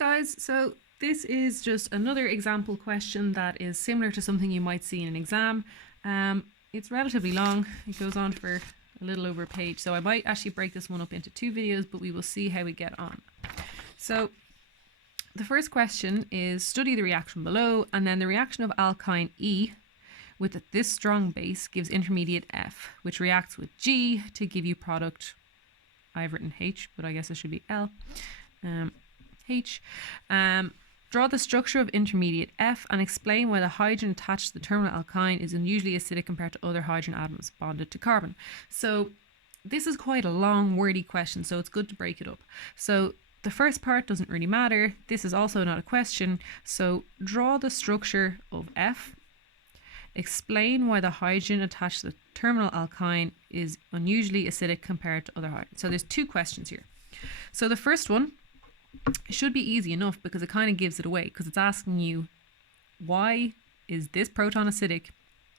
guys, so this is just another example question that is similar to something you might see in an exam. It's relatively long, it goes on for a little over a page, so I might actually break this one up into two videos, but we will see how we get on. So the first question is study the reaction below, and then the reaction of alkyne E with this strong base gives intermediate F, which reacts with G to give you product, I've written H, but I guess it should be L. H. Draw the structure of intermediate F and explain why the hydrogen attached to the terminal alkyne is unusually acidic compared to other hydrogen atoms bonded to carbon. So this is quite a long, wordy question, so it's good to break it up. So the first part doesn't really matter. This is also not a question. So draw the structure of F. Explain why the hydrogen attached to the terminal alkyne is unusually acidic compared to other hydrogens. So there's two questions here. So the first one should be easy enough because it kind of gives it away, because it's asking you, why is this proton acidic?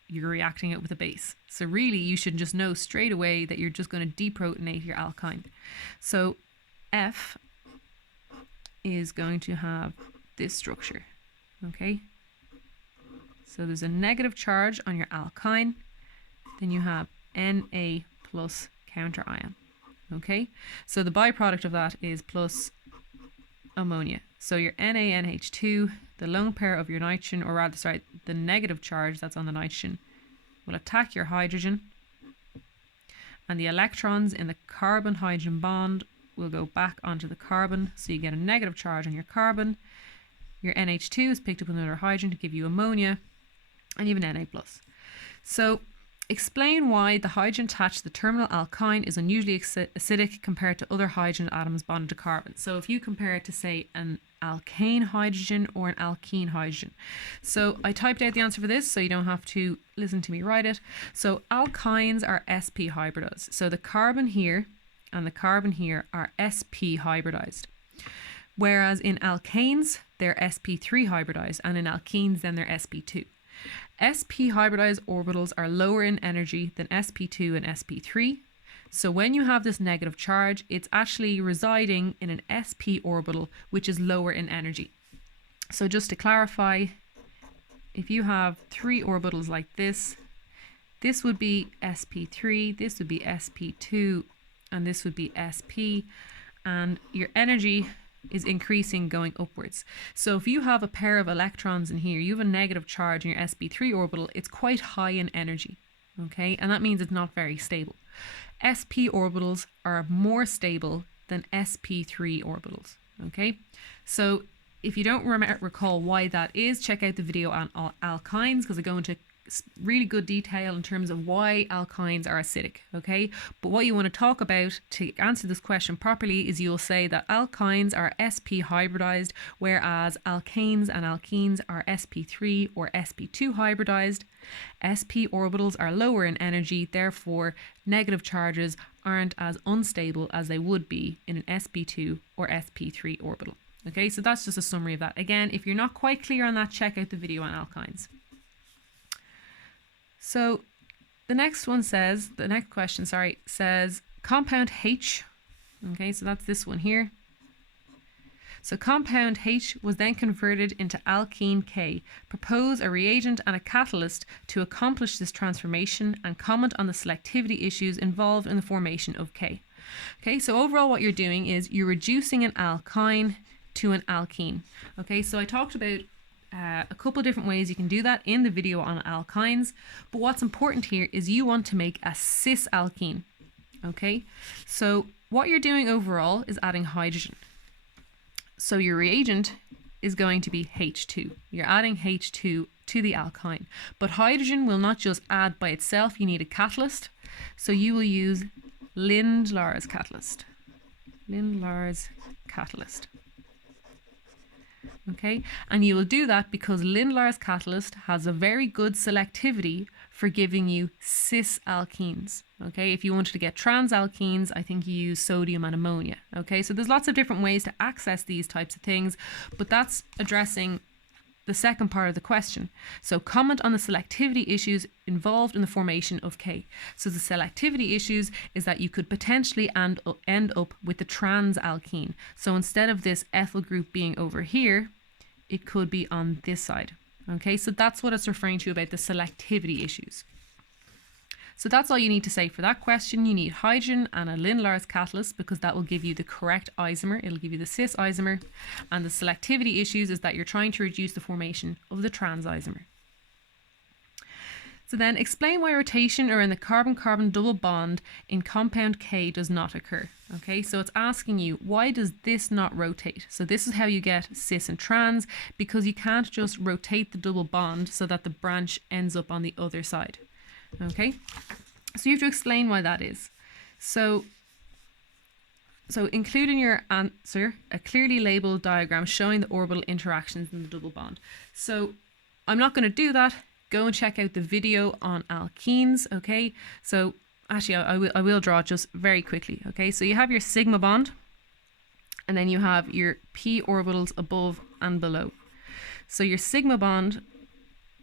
You're reacting it with a base. So really you should just know straight away that you're just going to deprotonate your alkyne. So F is going to have this structure, okay? So there's a negative charge on your alkyne, then you have Na plus counter ion, okay? So the byproduct of that is plus ammonia. So your NaNH2, the lone pair of your nitrogen, or rather, sorry, the negative charge that's on the nitrogen, will attack your hydrogen, and the electrons in the carbon-hydrogen bond will go back onto the carbon, so you get a negative charge on your carbon. Your NH2 is picked up with another hydrogen to give you ammonia, and you have an Na+. So explain why the hydrogen attached to the terminal alkyne is unusually acidic compared to other hydrogen atoms bonded to carbon. So if you compare it to, say, an alkane hydrogen or an alkene hydrogen. So I typed out the answer for this so you don't have to listen to me write it. So alkynes are sp hybridized. So the carbon here and the carbon here are sp hybridized. Whereas in alkanes, they're sp3 hybridized, and in alkenes, then they're sp2. sp hybridized orbitals are lower in energy than sp2 and sp3. So when you have this negative charge, it's actually residing in an sp orbital, which is lower in energy. So just to clarify, if you have three orbitals like this would be sp3, this would be sp2, and this would be sp, and your energy is increasing going upwards. So if you have a pair of electrons in here, you have a negative charge in your sp3 orbital, it's quite high in energy, okay? And that means it's not very stable. sp orbitals are more stable than sp3 orbitals, okay? So if you don't recall why that is, check out the video on alkynes, because I go into really good detail in terms of why alkynes are acidic, okay? But what you want to talk about to answer this question properly is you'll say that alkynes are sp hybridized, whereas alkanes and alkenes are sp3 or sp2 hybridized. sp orbitals are lower in energy, therefore negative charges aren't as unstable as they would be in an sp2 or sp3 orbital. Okay, so that's just a summary of that. Again, if you're not quite clear on that, check out the video on alkynes. So the next question says compound H. Okay, so that's this one here. So compound H was then converted into alkene K. Propose a reagent and a catalyst to accomplish this transformation and comment on the selectivity issues involved in the formation of K. Okay, so overall what you're doing is you're reducing an alkyne to an alkene. Okay, so I talked about a couple of different ways you can do that in the video on alkynes, but what's important here is you want to make a cis alkene. Okay, so what you're doing overall is adding hydrogen. So your reagent is going to be H2. You're adding H2 to the alkyne, but hydrogen will not just add by itself, you need a catalyst. So you will use Lindlar's catalyst. Lindlar's catalyst. Okay, and you will do that because Lindlar's catalyst has a very good selectivity for giving you cis alkenes. Okay, if you wanted to get trans alkenes, I think you use sodium and ammonia. Okay, so there's lots of different ways to access these types of things, but that's addressing the second part of the question. So comment on the selectivity issues involved in the formation of K. So the selectivity issues is that you could potentially end up with the trans alkene. So instead of this ethyl group being over here, it could be on this side. Okay, so that's what it's referring to about the selectivity issues. So that's all you need to say for that question. You need hydrogen and a Lindlar's catalyst because that will give you the correct isomer. It'll give you the cis isomer. And the selectivity issues is that you're trying to reduce the formation of the trans isomer. So then explain why rotation around the carbon-carbon double bond in compound K does not occur. Okay, so it's asking you, why does this not rotate? So this is how you get cis and trans, because you can't just rotate the double bond so that the branch ends up on the other side. Okay, so you have to explain why that is. So include in your answer a clearly labeled diagram showing the orbital interactions in the double bond. So I'm not going to do that. Go and check out the video on alkenes. Okay, so actually I will draw it just very quickly. Okay, so you have your sigma bond, and then you have your p orbitals above and below. So your sigma bond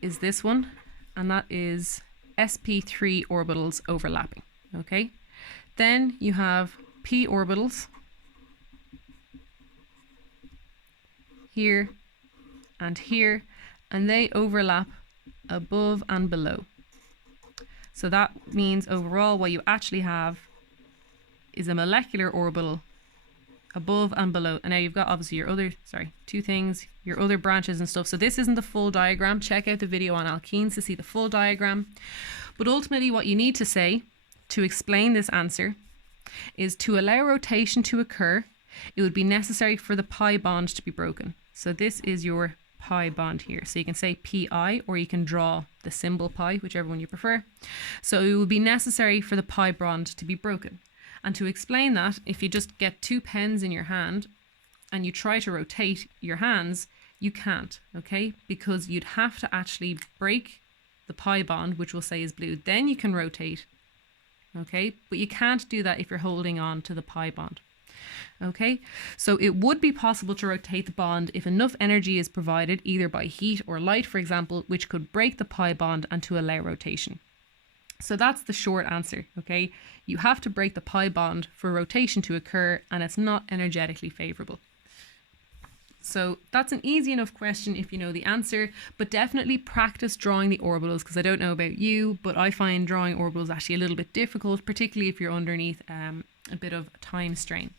is this one, and that is sp3 orbitals overlapping. Okay, then you have p orbitals here and here, and they overlap above and below. So that means overall what you actually have is a molecular orbital above and below. And now you've got obviously your other, two things, your other branches and stuff. So this isn't the full diagram. Check out the video on alkenes to see the full diagram. But ultimately what you need to say to explain this answer is to allow rotation to occur, it would be necessary for the pi bond to be broken. So this is your pi bond here. So you can say pi, or you can draw the symbol pi, whichever one you prefer. So it would be necessary for the pi bond to be broken. And to explain that, if you just get two pens in your hand and you try to rotate your hands, you can't, okay? Because you'd have to actually break the pi bond, which we'll say is blue. Then you can rotate, okay? But you can't do that if you're holding on to the pi bond. Okay, so it would be possible to rotate the bond if enough energy is provided, either by heat or light, for example, which could break the pi bond and to allow rotation. So that's the short answer, okay? You have to break the pi bond for rotation to occur, and it's not energetically favorable. So that's an easy enough question if you know the answer, but definitely practice drawing the orbitals, because I don't know about you, but I find drawing orbitals actually a little bit difficult, particularly if you're underneath a bit of time strain.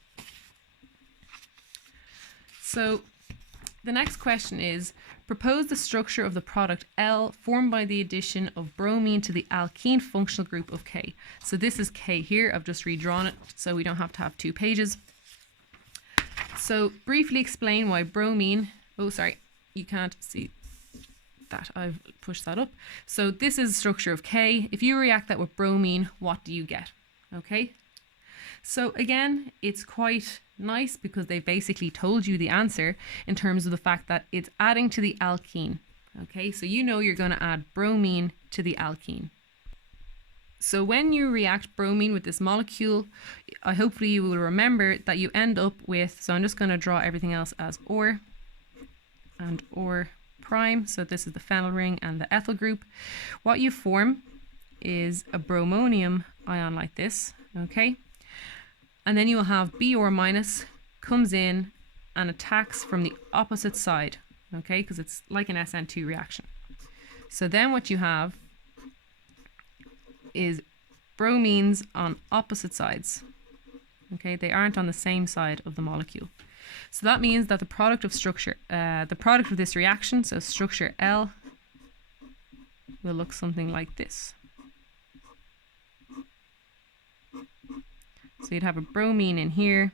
So the next question is, propose the structure of the product L formed by the addition of bromine to the alkene functional group of K. So this is K here. I've just redrawn it so we don't have to have 2 pages. So briefly explain why bromine, oh sorry, you can't see that, I've pushed that up. So this is the structure of K. If you react that with bromine, what do you get? Okay. So again, it's quite nice because they basically told you the answer in terms of the fact that it's adding to the alkene. Okay, so you know you're going to add bromine to the alkene. So when you react bromine with this molecule, hopefully you will remember that you end up with, so I'm just going to draw everything else as OR and OR prime. So this is the phenyl ring and the ethyl group. What you form is a bromonium ion like this, okay? And then you will have Br minus comes in and attacks from the opposite side, okay? Because it's like an SN2 reaction. So then what you have is bromines on opposite sides, okay? They aren't on the same side of the molecule. So that means that the product of structure, the product of this reaction, so structure L, will look something like this. So you'd have a bromine in here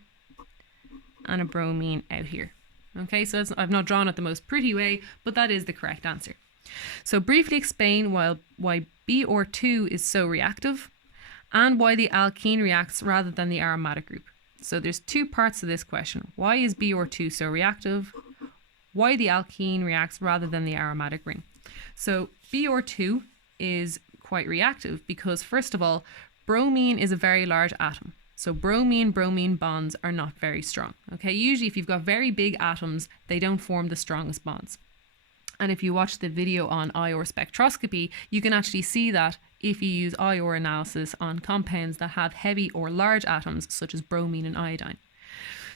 and a bromine out here. Okay, so I've not drawn it the most pretty way, but that is the correct answer. So briefly explain why Br2 is so reactive and why the alkene reacts rather than the aromatic group. So there's 2 parts to this question. Why is Br2 so reactive? Why the alkene reacts rather than the aromatic ring? So Br2 is quite reactive because, first of all, bromine is a very large atom. So bromine-bromine bonds are not very strong. Okay, usually if you've got very big atoms, they don't form the strongest bonds. And if you watch the video on IR spectroscopy, you can actually see that if you use IR analysis on compounds that have heavy or large atoms, such as bromine and iodine.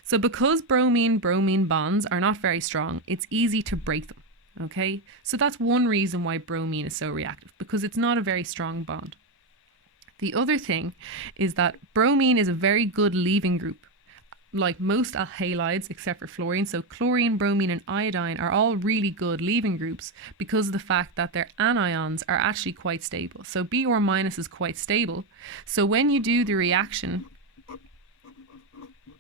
So because bromine-bromine bonds are not very strong, it's easy to break them, okay? So that's one reason why bromine is so reactive, because it's not a very strong bond. The other thing is that bromine is a very good leaving group, like most halides except for fluorine. So chlorine, bromine and iodine are all really good leaving groups because of the fact that their anions are actually quite stable. So Br- is quite stable. So when you do the reaction,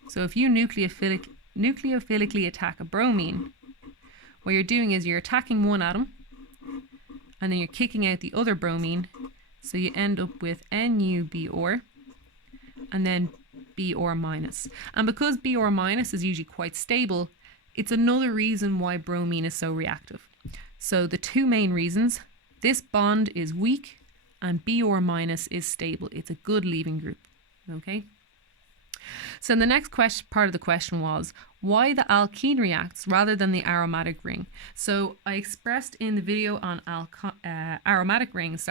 so if you nucleophilically attack a bromine, what you're doing is you're attacking one atom and then you're kicking out the other bromine. So you end up with NuBr and then Br-. And because Br- is usually quite stable, it's another reason why bromine is so reactive. So the two main reasons, this bond is weak and Br- is stable. It's a good leaving group, okay? So the next part of the question was why the alkene reacts rather than the aromatic ring. So I expressed in the video on aromatic rings,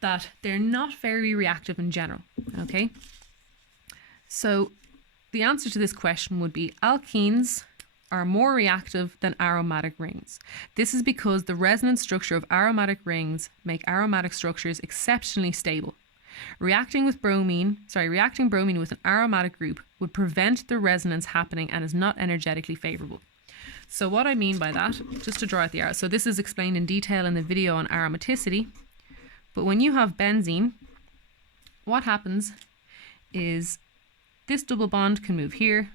that they're not very reactive in general, okay? So the answer to this question would be alkenes are more reactive than aromatic rings. This is because the resonance structure of aromatic rings make aromatic structures exceptionally stable. Reacting bromine with an aromatic group would prevent the resonance happening and is not energetically favorable. So what I mean by that, just to draw out the arrow, so this is explained in detail in the video on aromaticity, but when you have benzene, what happens is this double bond can move here,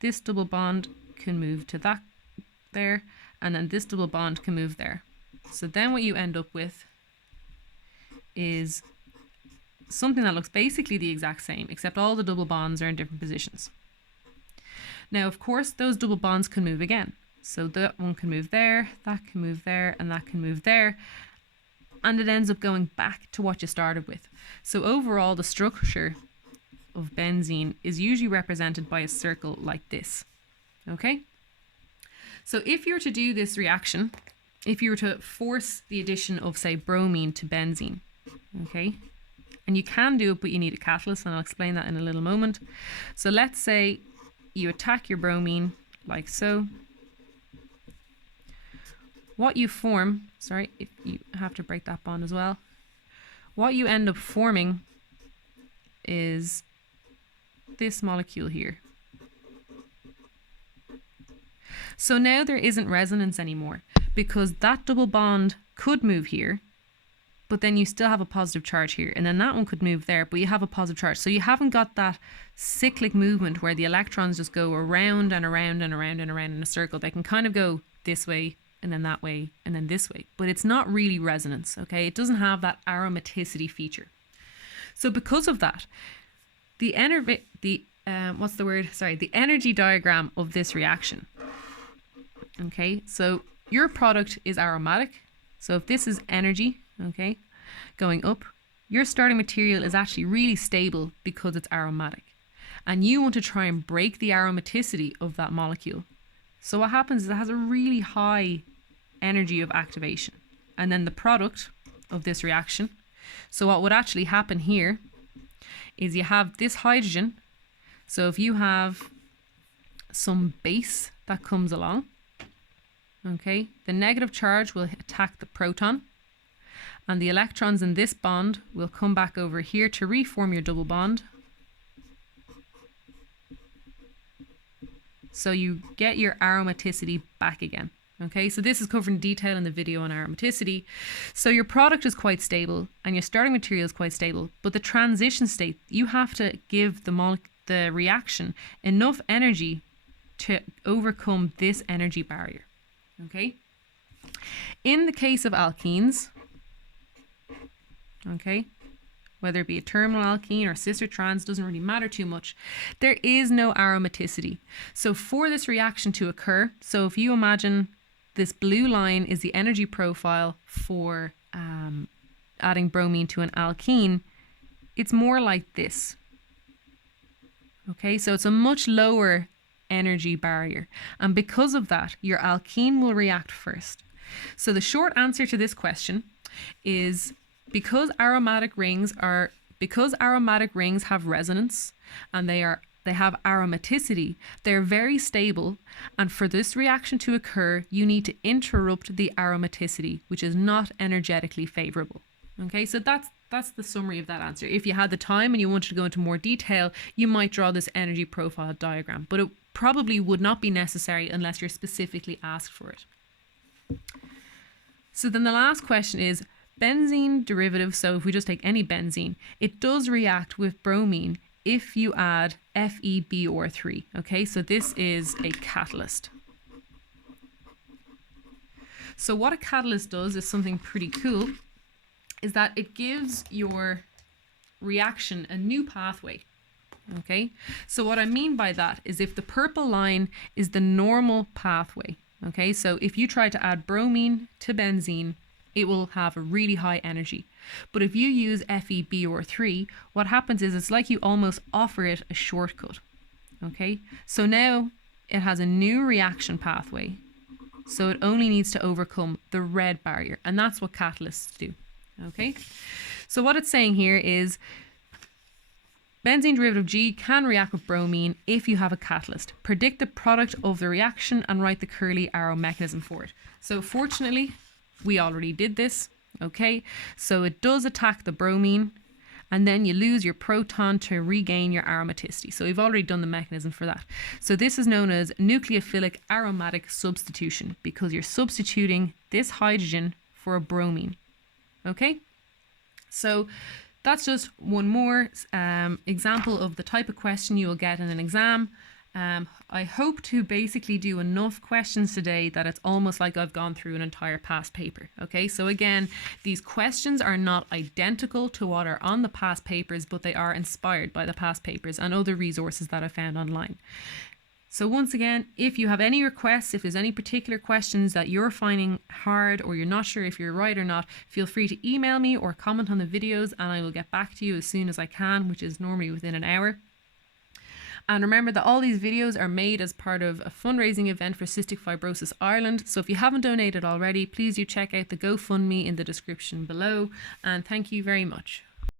this double bond can move to that there, and then this double bond can move there. So then what you end up with is something that looks basically the exact same, except all the double bonds are in different positions. Now, of course, those double bonds can move again. So that one can move there, that can move there, and that can move there. And it ends up going back to what you started with. So overall, the structure of benzene is usually represented by a circle like this. Okay? So if you were to do this reaction, if you were to force the addition of, say, bromine to benzene, okay? And you can do it, but you need a catalyst, and I'll explain that in a little moment. So let's say you attack your bromine like so. What you form, if you have to break that bond as well, what you end up forming is this molecule here. So now there isn't resonance anymore because that double bond could move here, but then you still have a positive charge here, and then that one could move there, but you have a positive charge. So you haven't got that cyclic movement where the electrons just go around and around and around and around in a circle. They can kind of go this way and then that way and then this way, but it's not really resonance, okay? It doesn't have that aromaticity feature. So because of that, the energy diagram of this reaction, okay? So your product is aromatic. So if this is energy, okay, going up, your starting material is actually really stable because it's aromatic. And you want to try and break the aromaticity of that molecule. So what happens is it has a really high energy of activation. And then the product of this reaction, so what would actually happen here is you have this hydrogen. So if you have some base that comes along, okay, the negative charge will attack the proton, and the electrons in this bond will come back over here to reform your double bond. So you get your aromaticity back again. Okay, so this is covered in detail in the video on aromaticity. So your product is quite stable and your starting material is quite stable, but the transition state, you have to give the reaction enough energy to overcome this energy barrier. Okay, in the case of alkenes, okay, whether it be a terminal alkene or sister trans, doesn't really matter too much. There is no aromaticity. So for this reaction to occur, so if you imagine this blue line is the energy profile for adding bromine to an alkene, it's more like this. Okay, so it's a much lower energy barrier. And because of that, your alkene will react first. So the short answer to this question is because aromatic rings have resonance and they have aromaticity, they're very stable, and for this reaction to occur, you need to interrupt the aromaticity, which is not energetically favorable. Okay, so that's the summary of that answer. If you had the time and you wanted to go into more detail, you might draw this energy profile diagram, but it probably would not be necessary unless you're specifically asked for it. So then the last question is benzene derivative. So if we just take any benzene, it does react with bromine if you add FeBr3. Okay, so this is a catalyst. So what a catalyst does is something pretty cool, is that it gives your reaction a new pathway. Okay, so what I mean by that is if the purple line is the normal pathway, okay, so if you try to add bromine to benzene, it will have a really high energy. But if you use FeBr3, what happens is it's like you almost offer it a shortcut. Okay, so now it has a new reaction pathway. So it only needs to overcome the red barrier, and that's what catalysts do. Okay, so what it's saying here is benzene derivative G can react with bromine if you have a catalyst. Predict the product of the reaction and write the curly arrow mechanism for it. So fortunately, we already did this. Okay, so it does attack the bromine, and then you lose your proton to regain your aromaticity. So we've already done the mechanism for that. So this is known as nucleophilic aromatic substitution, because you're substituting this hydrogen for a bromine. Okay, so that's just one more example of the type of question you will get in an exam. I hope to basically do enough questions today that it's almost like I've gone through an entire past paper. Okay, so again, these questions are not identical to what are on the past papers, but they are inspired by the past papers and other resources that I found online. So once again, if you have any requests, if there's any particular questions that you're finding hard or you're not sure if you're right or not, feel free to email me or comment on the videos and I will get back to you as soon as I can, which is normally within an hour. And remember that all these videos are made as part of a fundraising event for Cystic Fibrosis Ireland. So if you haven't donated already, please do check out the GoFundMe in the description below. And thank you very much.